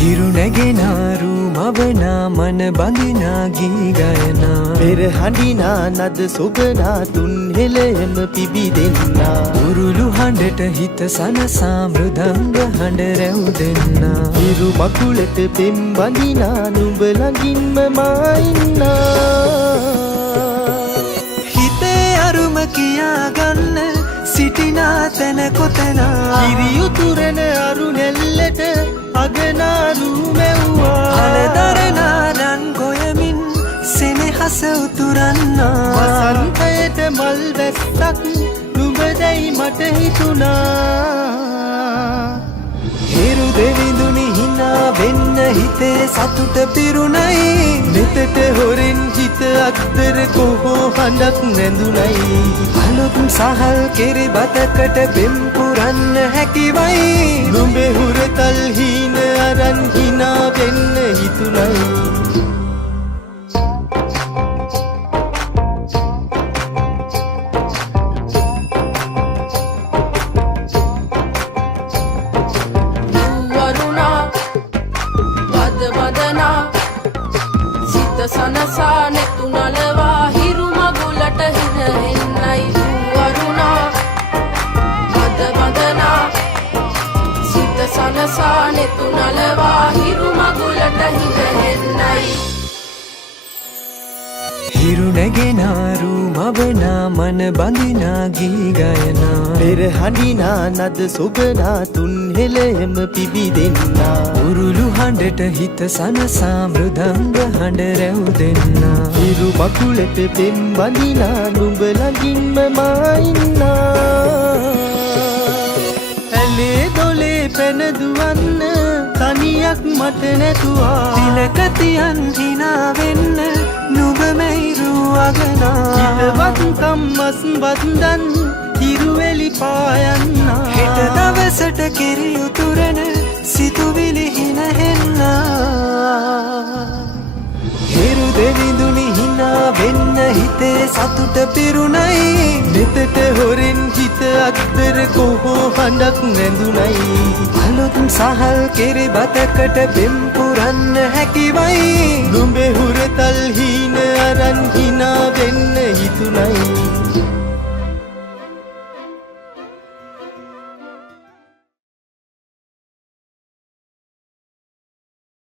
හිරු නැගෙනාරු මවනා මන බඳිනා ගී ගයනා පෙර හඬිනා නද සොබනා තුන් හෙළයම පිබිදෙන්නා උරුළු හඬට හිත සනසා මෘදංග හඬ රැව් දෙන්නා හිරු මකුලට පෙම් බඳිනා නුඹ ළඟින්ම මා ඉන්නා හිතේ අරුම කියාගන්න සිටිනා තැන කොතනා කිරියුතුරන අරු නෙල්ලට අගනාරු මැව්වා අලදරනාරන් ගොයමින් සෙනෙහස උතුරන්නා වසන්තයට මල් වැස්සක් නුඹදැයි මට හිතුණා හිරු දෙවිඳුනි හිනා වෙන්න හිතේ සතුට පිරුණයි නෙතට හොරෙන් හිත අක්තර කොහෝ හඬක් නැඳුනයි අලුත් සහල් කෙරි බතකට පෙම් පුරන්න හැකිවයි නුඹේ හුරතල් හීන අරන් හිනා වෙන්න හිතුණයි සනසා නෙතු නලවා හිරු මගුලට හින එන්නයි වරුණා බද බදනා සිත සනසා නෙතු නලවා හිරු මගුලට හින එන්නයි හිරු නැගෙනාරු මවනා මන බඳිනා ගී ගයනා පෙර හඬිනා නද සොබනා තුන් හෙළයම පිබිදෙන්නා උරුළු හඬට හිත සනසා මෘදංග හඬ රැව් දෙන්නා හිරු මකුලට පෙම් බඳිනා නුඹ ළඟින්ම මා ඉන්නා ඇලේ දොලේ පැන දුවන්න තනියක් මට නැතුවා තිලක තියන් හිනා වෙන්න නුඹ මෙයිරු අගනා ඉලවත් කම්මස් වන්දන් හිරුවෙලි පායන්නා හෙට දවසට කිරි උතුරන සිතුවිලි හින හෙන්නා හිරු දෙවිඳුනි හිනා වෙන්න හිතේ සතුට පිරුණයි නෙතට හොරෙන් හිත අක්තර කොහෝ හඬක් නැඳුනයි අලුත් සහල් කෙරි බතකට පෙම් පුරන්න හැකිවයි නුඹේ හුරතල් හීන අරන් හිනා වෙන්න හිතුණයි